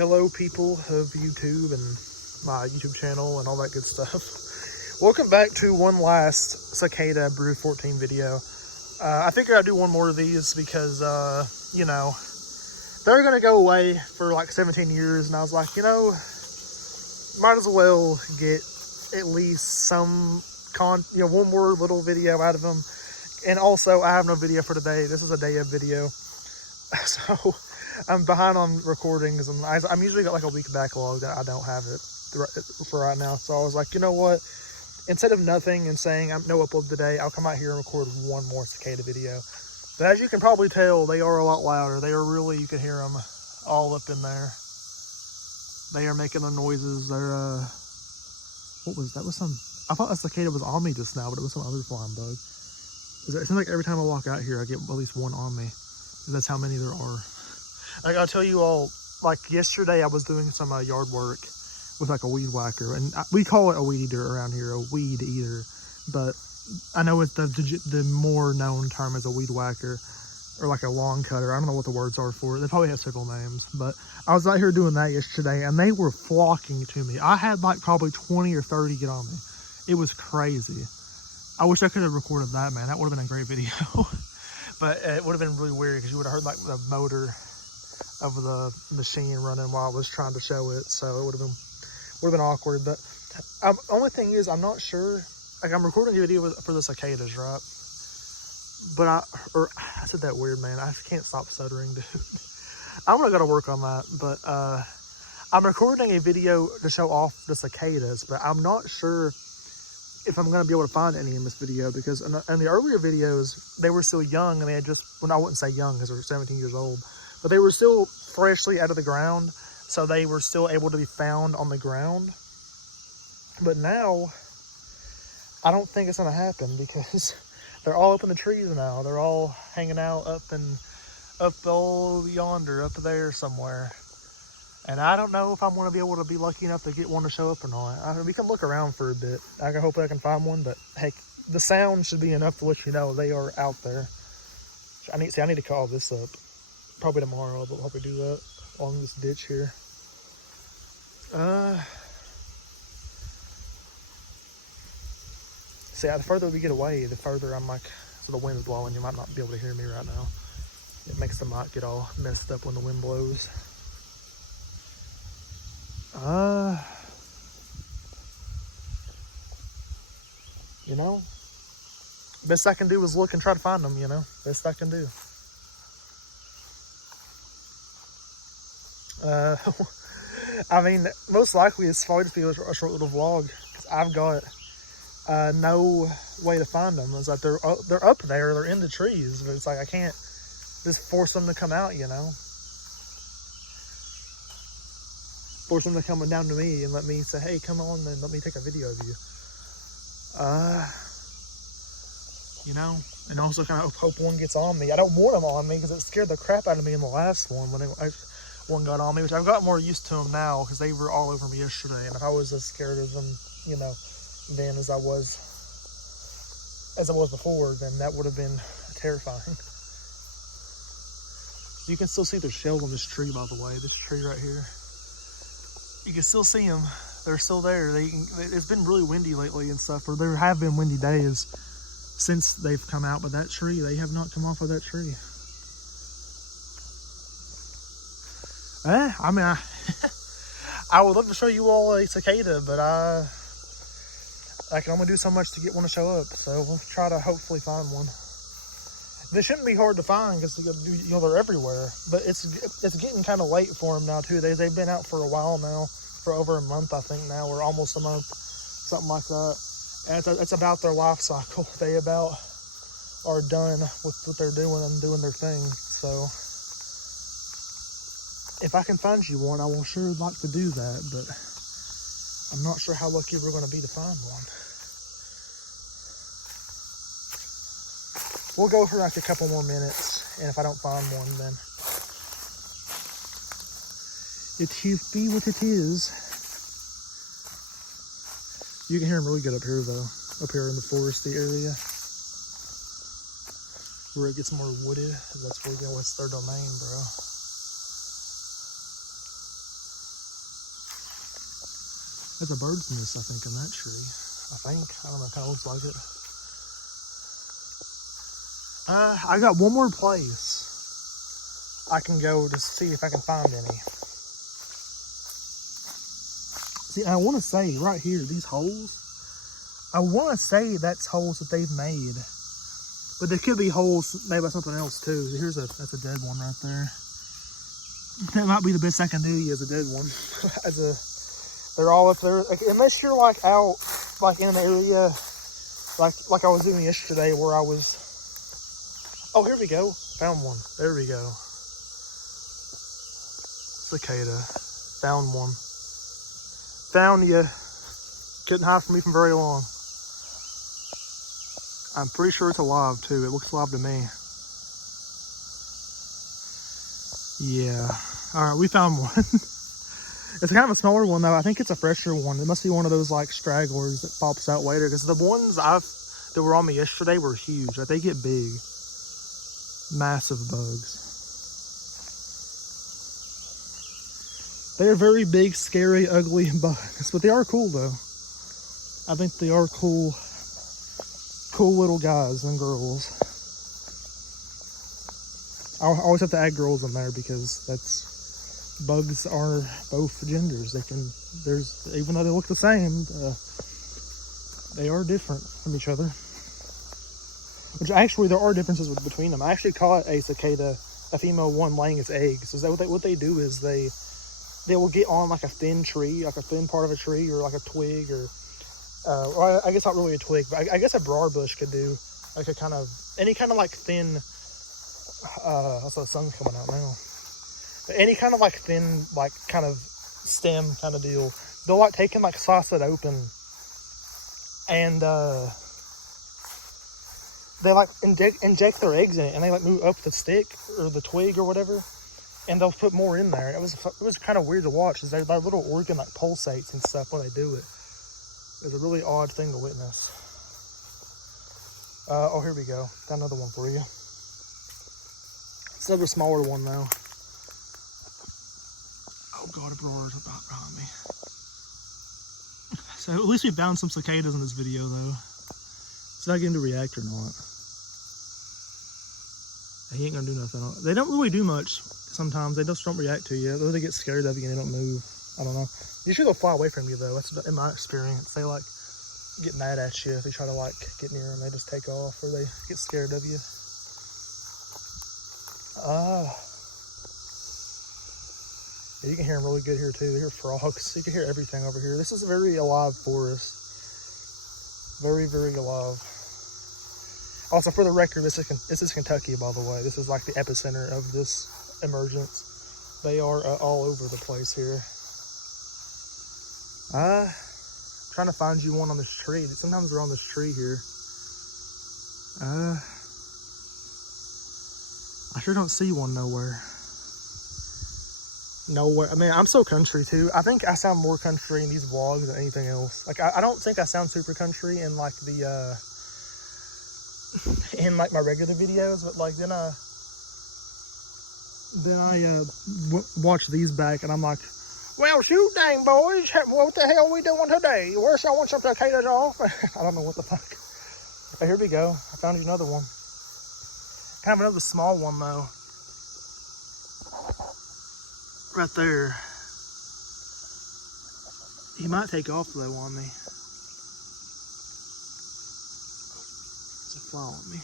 Hello people of YouTube and my YouTube channel and all that good stuff. Welcome back to one last Cicada Brood 14 video. I figured I'd do one more of these because, you know, they're going to go away for like 17 years. And I was like, you know, might as well get at least some one more little video out of them. And also, I have no video for today. This is a day of video. So I'm behind on recordings, and I'm usually got like a week backlog that I don't have it for right now. So I was like, you know what? Instead of nothing and saying I'm no upload today, I'll come out here and record one more cicada video. But as you can probably tell, they are a lot louder. They are really, you can hear them all up in there. They are making the noises. They're, what was that? Was some, I thought a cicada was on me just now, but it was some other flying bug. It seems like every time I walk out here, I get at least one on me. That's how many there are. I gotta tell you all, like yesterday I was doing some yard work with like a weed whacker, and we call it a weed eater around here, a weed eater, but I know it's the more known term as a weed whacker or like a lawn cutter. I don't know what the words are for it. They probably have several names, but I was out here doing that yesterday and they were flocking to me. I had like probably 20 or 30 get on me. It was crazy. I wish I could have recorded that, man. That would have been a great video. But it would have been really weird because you would have heard like the motor of the machine running while I was trying to show it. So it would have been awkward. But only thing is, I'm not sure. Like, I'm recording a video for the cicadas, right? But I said that weird, man. I can't stop stuttering, dude. I'm gonna go to work on that. But I'm recording a video to show off the cicadas, but I'm not sure if I'm going to be able to find any in this video, because in the earlier videos, they were still young, and they had just, well, I wouldn't say young because they're 17 years old, but they were still freshly out of the ground, so they were still able to be found on the ground. But now, I don't think it's going to happen because they're all up in the trees now. They're all hanging out up all yonder, up there somewhere. And I don't know if I'm going to be able to be lucky enough to get one to show up or not. We can look around for a bit. I hope I can find one, but heck, the sound should be enough to let you know they are out there. I need to call this up. Probably tomorrow, but I'll probably do that along this ditch here. See, the further we get away, the further I'm like, so the wind's blowing. You might not be able to hear me right now. It makes the mic get all messed up when the wind blows. You know, best I can do is look and try to find them, you know, best I can do. I mean, most likely it's probably just be a short little vlog, because I've got no way to find them. It's like they're up there, they're in the trees, but it's like I can't just force them to come out, you know. Force them to come down to me and let me say, hey, come on and let me take a video of you. You know, and also kind of hope one gets on me. I don't want them on me because it scared the crap out of me in the last one when one got on me, which I've got more used to them now because they were all over me yesterday. And if I was as scared of them, you know, then as I was before, then that would have been terrifying. You can still see the shells on this tree, by the way. This tree right here. You can still see them. They're still there. It's been really windy lately and stuff, or there have been windy days since they've come out, but that tree, they have not come off of that tree. I mean, I would love to show you all a cicada, but I can only do so much to get one to show up, so we'll try to hopefully find one. They shouldn't be hard to find because, you know, they're everywhere. But it's getting kind of late for them now, too. They've been out for a while now, for over a month, I think now, or almost a month, something like that. And it's about their life cycle. They about are done with what they're doing and doing their thing. So if I can find you one, I will sure like to do that. But I'm not sure how lucky we're going to be to find one. We'll go for like a couple more minutes, and if I don't find one, then it be what it is. You can hear them really good up here, though. Up here in the foresty area, where it gets more wooded. That's where, you know, it's their domain, bro. There's a bird's nest, I think, in that tree. I don't know, kind of looks like it. I got one more place I can go to see if I can find any. See, I want to say right here, these holes, I want to say that's holes that they've made. But there could be holes made by something else too. That's a dead one right there. That might be the best I can do as a dead one. They're all up there. Like, unless you're like out, like in an area, like I was doing yesterday where I was. Oh, here we go. Found one. There we go. Cicada. Found one. Found you. Couldn't hide from me for very long. I'm pretty sure it's alive too. It looks alive to me. Yeah. Alright, we found one. It's kind of a smaller one though. I think it's a fresher one. It must be one of those like stragglers that pops out later. Because the ones that were on me yesterday were huge. Like, they get big. Massive bugs. They are very big, scary, ugly bugs. But they are cool though. I think they are cool little guys and girls. I always have to add girls in there because bugs are both genders. Even though they look the same, they are different from each other. Which actually, there are differences between them. I actually caught a cicada, a female one, laying its eggs. So what they do is they will get on like a thin tree, like a thin part of a tree, or like a twig, or I guess not really a twig, but I guess a briar bush could do like any kind of like thin. That's the sun's coming out now. Any kind of like thin, like kind of stem kind of deal. They'll like take and like slice it open, and they like inject their eggs in it, and they like move up the stick or the twig or whatever, and they'll put more in there. It was kind of weird to watch, because their little organ like pulsates and stuff when they do it. It's a really odd thing to witness. Oh, here we go. Got another one for you. It's another smaller one though. Oh god, a broader's behind me. So at least we found some cicadas in this video though. So I get him to react or not. He ain't gonna do nothing. They don't really do much sometimes. They just don't react to you. Or they get scared of you and they don't move. I don't know. Usually they'll fly away from you though. That's in my experience. They like get mad at you if you try to like get near them. They just take off, or they get scared of you. Yeah, you can hear them really good here too. They hear frogs. You can hear everything over here. This is a very alive forest. Very, very alive. Also, for the record, this is Kentucky, by the way. This is like the epicenter of this emergence. They are all over the place here. Trying to find you one on this tree. Sometimes they're on this tree here. I sure don't see one nowhere. Nowhere. I mean, I'm so country too. I think I sound more country in these vlogs than anything else. Like, I don't think I sound super country in like the in like my regular videos, but like then I watch these back and I'm like, well, shoot dang boys, what the hell we doing today? Where's I want some cicadas off? I don't know what the fuck. But here we go. I found you another one. Kind of another small one though. Right there. He might take off though on me. There's a fly on me.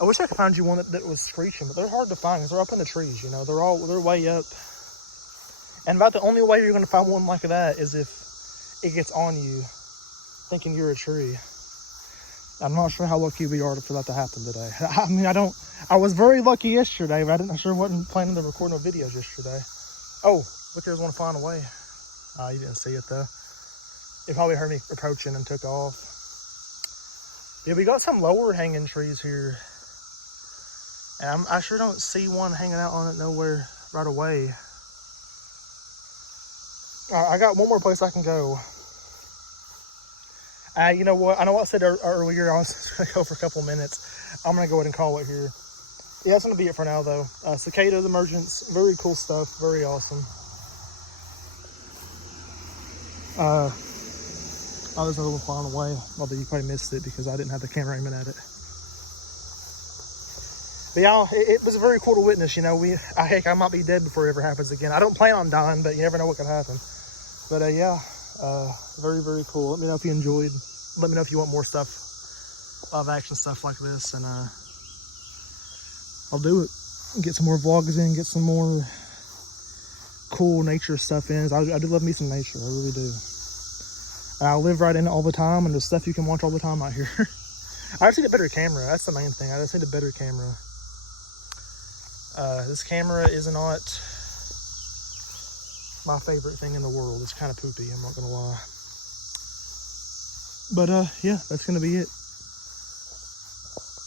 I wish I could find you one that was screeching, but they're hard to find because they're up in the trees, you know. They're way up. And about the only way you're gonna find one like that is if it gets on you thinking you're a tree. I'm not sure how lucky we are for that to happen today. I mean, I was very lucky yesterday, but I sure wasn't planning to record no videos yesterday. Oh, look, there's one flying away. You didn't see it though. It probably heard me approaching and took off. Yeah, we got some lower hanging trees here. And I sure don't see one hanging out on it nowhere right away. I got one more place I can go. You know what? I know I said earlier I was going to go for a couple minutes. I'm going to go ahead and call it here. Yeah, that's going to be it for now, though. Cicada Emergence, very cool stuff. Very awesome. Oh, there's another one flying away. Although you probably missed it because I didn't have the camera aiming at it. But yeah, it was very cool to witness. You know, I might be dead before it ever happens again. I don't plan on dying, but you never know what could happen. But yeah, very, very cool. Let me know if you enjoyed. Let me know if you want more stuff, live action stuff like this, and I'll do it. Get some more vlogs in, get some more cool nature stuff in. I do love me some nature, I really do. I live right in it all the time, and there's stuff you can watch all the time out here. I just need a better camera. That's the main thing. I just need a better camera. This camera is not my favorite thing in the world. It's kind of poopy, I'm not gonna lie. But yeah, that's gonna be it.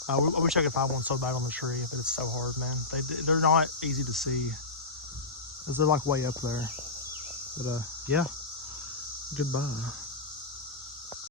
I wish I could find one so bad on the tree, but it's so hard, man. They're not easy to see, because they're like way up there. But yeah, goodbye.